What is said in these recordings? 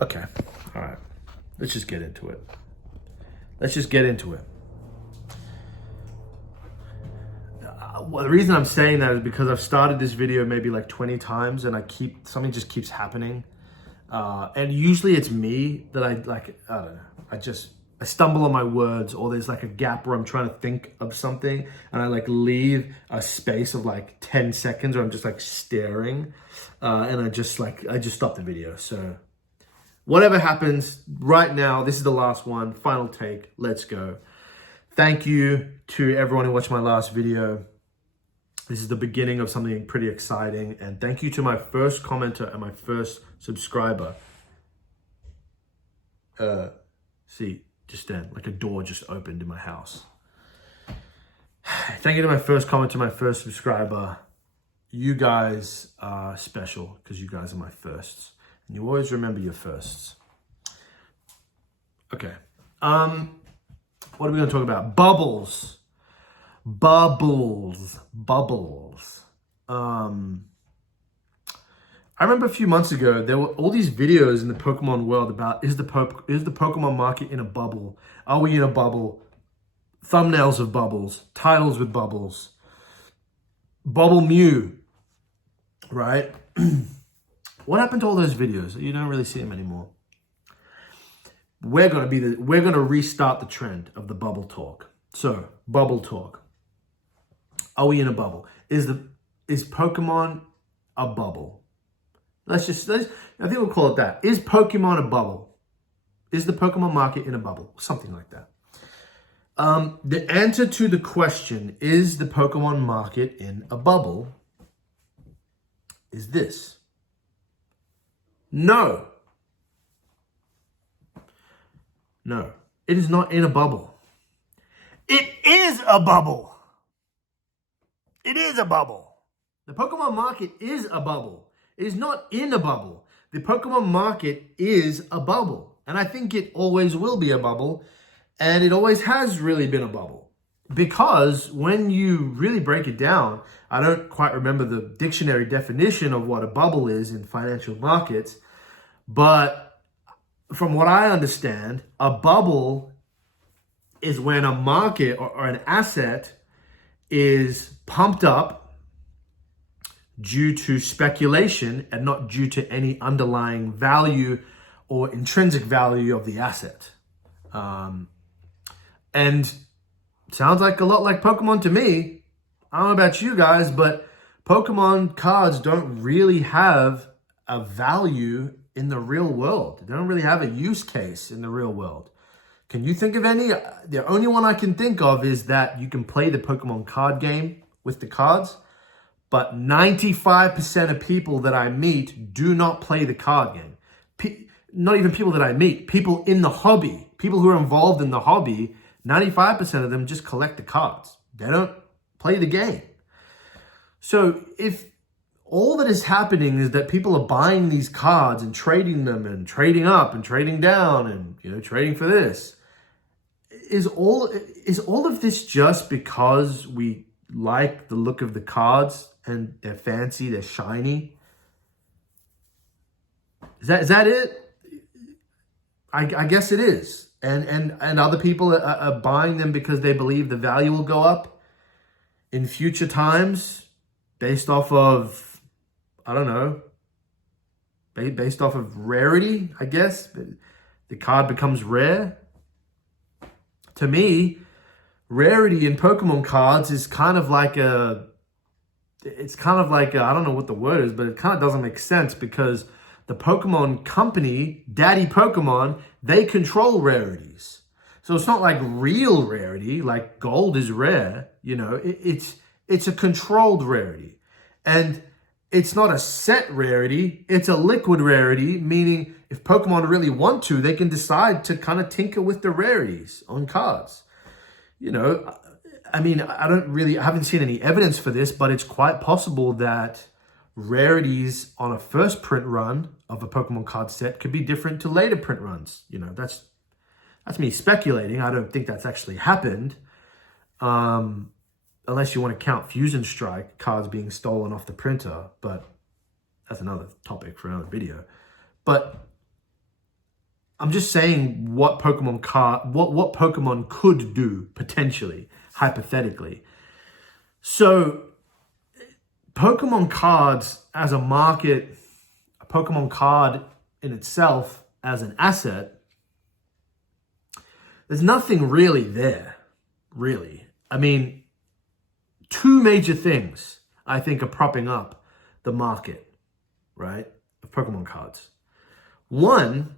Okay, all right. Let's just get into it. Let's just get into it. Well, the reason I'm saying that is because I've started this video maybe like 20 times and something just keeps happening. And usually it's me that I don't know, I stumble on my words, or there's like a gap where I'm trying to think of something and I like leave a space of like 10 seconds where I'm just like staring. And I just stop the video. So whatever happens right now, this is the last one, final take, let's go. Thank you to everyone who watched my last video. This is the beginning of something pretty exciting. And thank you to my first commenter and my first subscriber. See, just then, like a door just opened in my house. Thank you to my first commenter, my first subscriber. You guys are special because you guys are my firsts. And you always remember your firsts. Okay. What are we going to talk about? Bubbles. Bubbles. I remember a few months ago, there were all these videos in the Pokemon world about, is the Pokemon market in a bubble? Are we in a bubble? Thumbnails of bubbles, titles with bubbles, Bubble Mew, right? What happened to all those videos? You don't really see them anymore. We're gonna restart the trend of the bubble talk. So, bubble talk. Are we in a bubble? Is Pokemon a bubble? I think we'll call it that. Is Pokemon a bubble? Is the Pokemon market in a bubble? Something like that. The answer to the question, is the Pokemon market in a bubble, is this. No. No, it is not in a bubble. It is a bubble. It is a bubble. The Pokemon market is a bubble. It is not in a bubble. The Pokemon market is a bubble. And I think it always will be a bubble. And it always has really been a bubble. Because when you really break it down, I don't quite remember the dictionary definition of what a bubble is in financial markets. But from what I understand, a bubble is when a market or an asset is pumped up due to speculation and not due to any underlying value or intrinsic value of the asset. And sounds like a lot like Pokemon to me. I don't know about you guys, but Pokemon cards don't really have a value in the real world. They don't really have a use case in the real world. Can you think of any? The only one I can think of is that you can play the Pokemon card game with the cards, but 95% of people that I meet do not play the card game. Not even people that I meet, people in the hobby, people who are involved in the hobby, 95% of them just collect the cards. They don't play the game. So if all that is happening is that people are buying these cards and trading them and trading up and trading down and, trading for this, is all of this just because we like the look of the cards and they're fancy, they're shiny? Is that it? I guess it is. And other people are buying them because they believe the value will go up in future times based off of, I don't know, based off of rarity, I guess. The card becomes rare. To me, rarity in Pokemon cards is kind of like I don't know what the word is, but it kind of doesn't make sense because the Pokemon company, Daddy Pokemon, they control rarities. So it's not like real rarity, like gold is rare, it's a controlled rarity. And it's not a set rarity, it's a liquid rarity, meaning if Pokemon really want to, they can decide to kind of tinker with the rarities on cards. I haven't seen any evidence for this, but it's quite possible that rarities on a first print run of a Pokemon card set could be different to later print runs. That's me speculating. I don't think that's actually happened. Unless you want to count Fusion Strike cards being stolen off the printer, but that's another topic for another video. But I'm just saying what what Pokemon could do potentially, hypothetically. So Pokemon cards as a market, a Pokemon card in itself as an asset, there's nothing really there, really. I mean, two major things I think are propping up the market, right, of Pokemon cards. One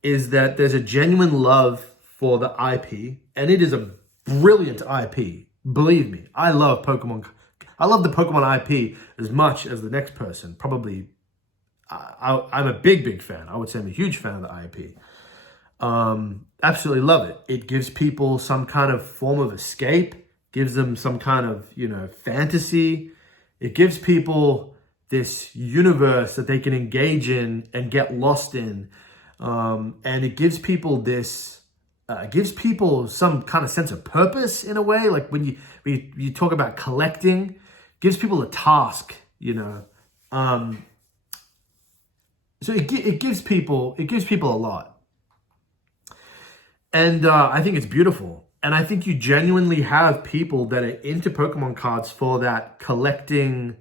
is that there's a genuine love for the IP, and it is a brilliant IP. Believe me, I love Pokemon. I love the Pokemon IP as much as the next person. Probably, I'm a big fan. I would say I'm a huge fan of the IP. Absolutely love it. It gives people some kind of form of escape, gives them some kind of, fantasy. It gives people this universe that they can engage in and get lost in. And it gives people some kind of sense of purpose in a way. Like when you talk about collecting, gives people a task, So it gives people a lot. And I think it's beautiful. And I think you genuinely have people that are into Pokemon cards for that collecting,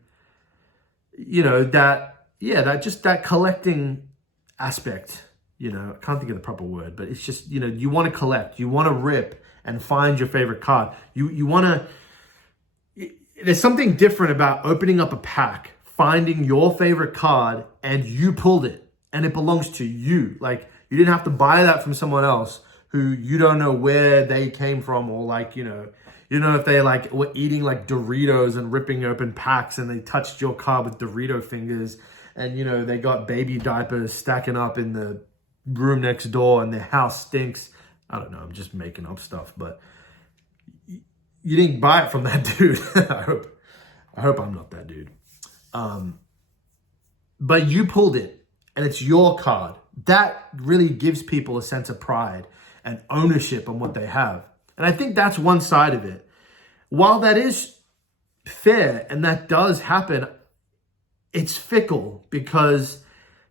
that collecting aspect. I can't think of the proper word, but it's just, you want to collect, you want to rip and find your favorite card. You want to, there's something different about opening up a pack, finding your favorite card, and you pulled it and it belongs to you. Like, you didn't have to buy that from someone else who you don't know where they came from, or if they were eating Doritos and ripping open packs and they touched your card with Dorito fingers, and they got baby diapers stacking up in the room next door and their house stinks. I don't know, I'm just making up stuff, but you didn't buy it from that dude. I hope I'm not that dude. But you pulled it and it's your card. That really gives people a sense of pride and ownership on what they have. And I think that's one side of it. While that is fair and that does happen, it's fickle because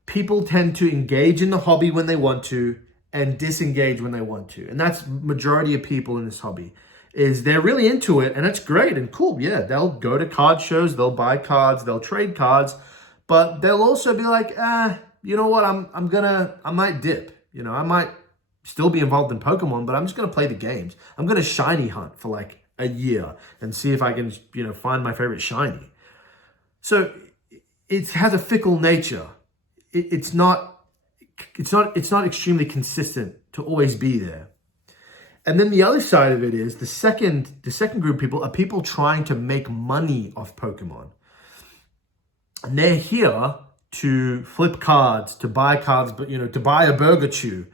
people tend to engage in the hobby when they want to and disengage when they want to. And that's majority of people in this hobby, is they're really into it and it's great and cool. Yeah, they'll go to card shows, they'll buy cards, they'll trade cards, but they'll also be like, you know what, I might dip. I might still be involved in Pokemon, but I'm just going to play the games. I'm going to shiny hunt for a year and see if I can, find my favorite shiny. So it has a fickle nature. It's not extremely consistent to always be there. And then the other side of it is the second group of people are people trying to make money off Pokemon. And they're here to flip cards, to buy cards, but to buy a Burger Chew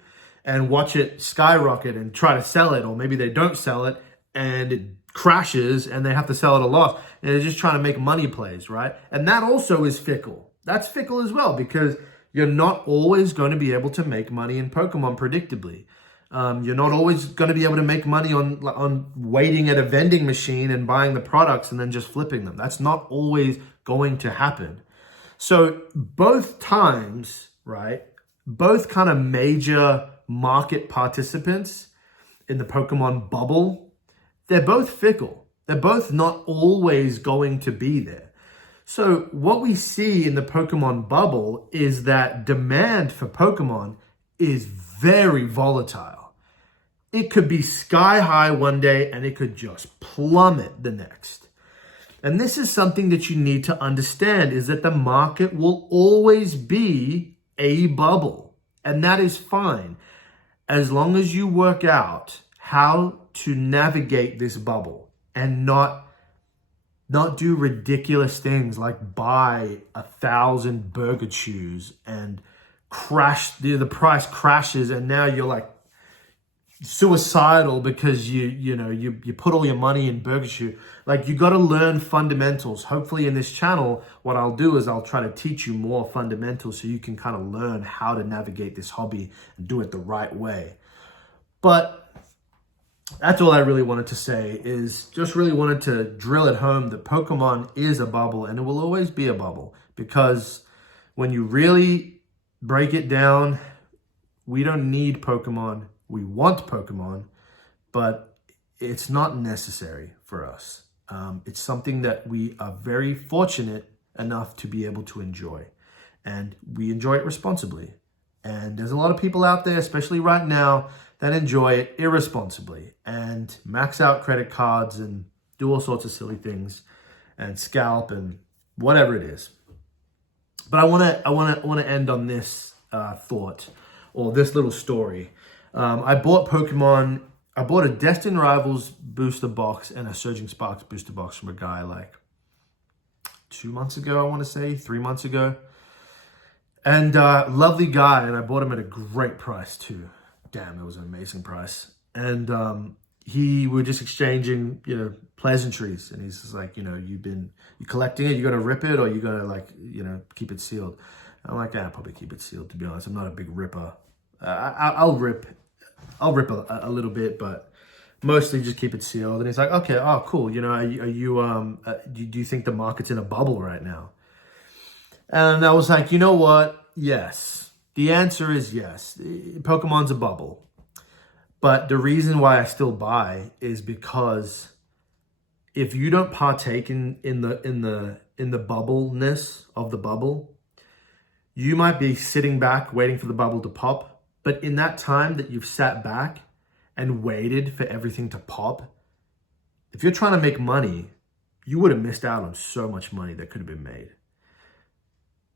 and watch it skyrocket and try to sell it, or maybe they don't sell it and it crashes and they have to sell it a loss. And they're just trying to make money plays, right? And that also is fickle. That's fickle as well, because you're not always going to be able to make money in Pokemon predictably. You're not always going to be able to make money on waiting at a vending machine and buying the products and then just flipping them. That's not always going to happen. So both times, right, both kind of major market participants in the Pokemon bubble, they're both fickle. They're both not always going to be there. So what we see in the Pokemon bubble is that demand for Pokemon is very volatile. It could be sky high one day and it could just plummet the next. And this is something that you need to understand, is that the market will always be a bubble. And that is fine, as long as you work out how to navigate this bubble and not do ridiculous things like buy 1,000 Burger Chews and crash, the price crashes and now you're suicidal because you put all your money in Burger Chew. You got to learn fundamentals. Hopefully in this channel, what I'll do is I'll try to teach you more fundamentals so you can kind of learn how to navigate this hobby and do it the right way. But that's all I really wanted to say, is just really wanted to drill it home that Pokemon is a bubble and it will always be a bubble, because when you really break it down, We don't need Pokemon. We want Pokemon, but it's not necessary for us. It's something that we are very fortunate enough to be able to enjoy, and we enjoy it responsibly. And there's a lot of people out there, especially right now, that enjoy it irresponsibly and max out credit cards and do all sorts of silly things and scalp and whatever it is. But I want to end on this thought, or this little story. I bought a Destined Rivals booster box and a Surging Sparks booster box from a guy like 2 months ago, I want to say, 3 months ago. And lovely guy, and I bought him at a great price too. Damn, it was an amazing price. And we're just exchanging, pleasantries. And he's just like, you collecting it, you gonna rip it, or you gonna keep it sealed? I'm like, I'll probably keep it sealed, to be honest. I'm not a big ripper. I'll rip a little bit, but mostly just keep it sealed. And he's like, okay, oh cool. Are you do you think the market's in a bubble right now? And I was like, you know what? Yes. The answer is yes. Pokemon's a bubble. But the reason why I still buy is because if you don't partake in the bubbleness of the bubble, you might be sitting back waiting for the bubble to pop. But in that time that you've sat back and waited for everything to pop, if you're trying to make money, you would have missed out on so much money that could have been made.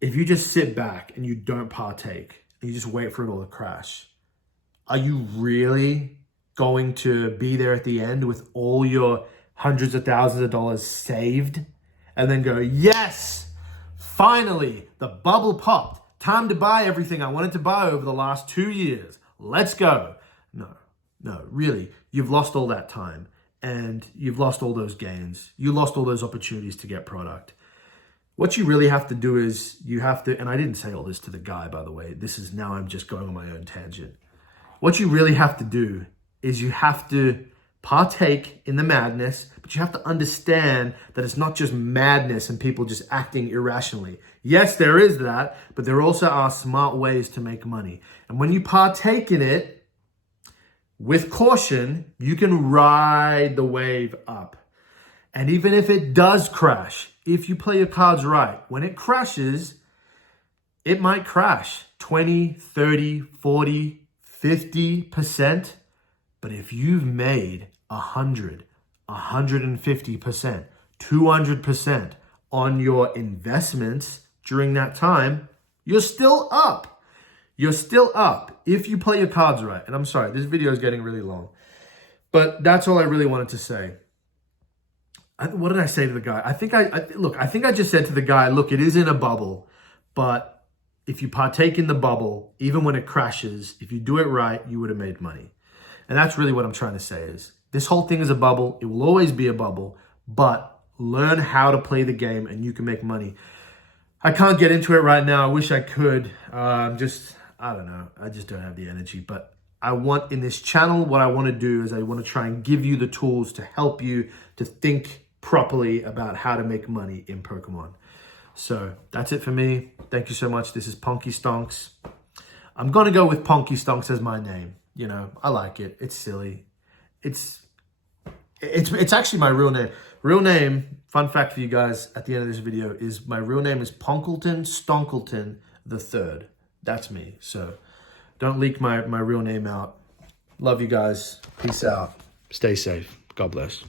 If you just sit back and you don't partake, and you just wait for it all to crash, are you really going to be there at the end with all your hundreds of thousands of dollars saved and then go, yes, finally, the bubble popped. Time to buy everything I wanted to buy over the last 2 years. Let's go. No, really, you've lost all that time and you've lost all those gains. You lost all those opportunities to get product. What you really have to do is you have to, and I didn't say all this to the guy, by the way. Now I'm just going on my own tangent. What you really have to do is you have to partake in the madness, but you have to understand that it's not just madness and people just acting irrationally. Yes, there is that, but there also are smart ways to make money. And when you partake in it with caution, you can ride the wave up. And even if it does crash, if you play your cards right, when it crashes, it might crash 20, 30, 40, 50%. But if you've made 100, 150%, 200% on your investments during that time, you're still up. You're still up if you play your cards right. And I'm sorry, this video is getting really long. But that's all I really wanted to say. What did I say to the guy? I think I just said to the guy, look, it is in a bubble, but if you partake in the bubble, even when it crashes, if you do it right, you would have made money. And that's really what I'm trying to say is this whole thing is a bubble. It will always be a bubble, but learn how to play the game and you can make money. I can't get into it right now. I wish I could. I don't know. I just don't have the energy, but in this channel, what I want to do is I want to try and give you the tools to help you to think properly about how to make money in Pokemon. So that's it for me. Thank you so much. This is Ponky Stonks. I'm going to go with Ponky Stonks as my name. I like it. It's silly. It's actually my real name. Real name, fun fact for you guys at the end of this video, is my real name is Ponkleton Stonkleton III. That's me. So don't leak my real name out. Love you guys. Peace out. Stay safe. God bless.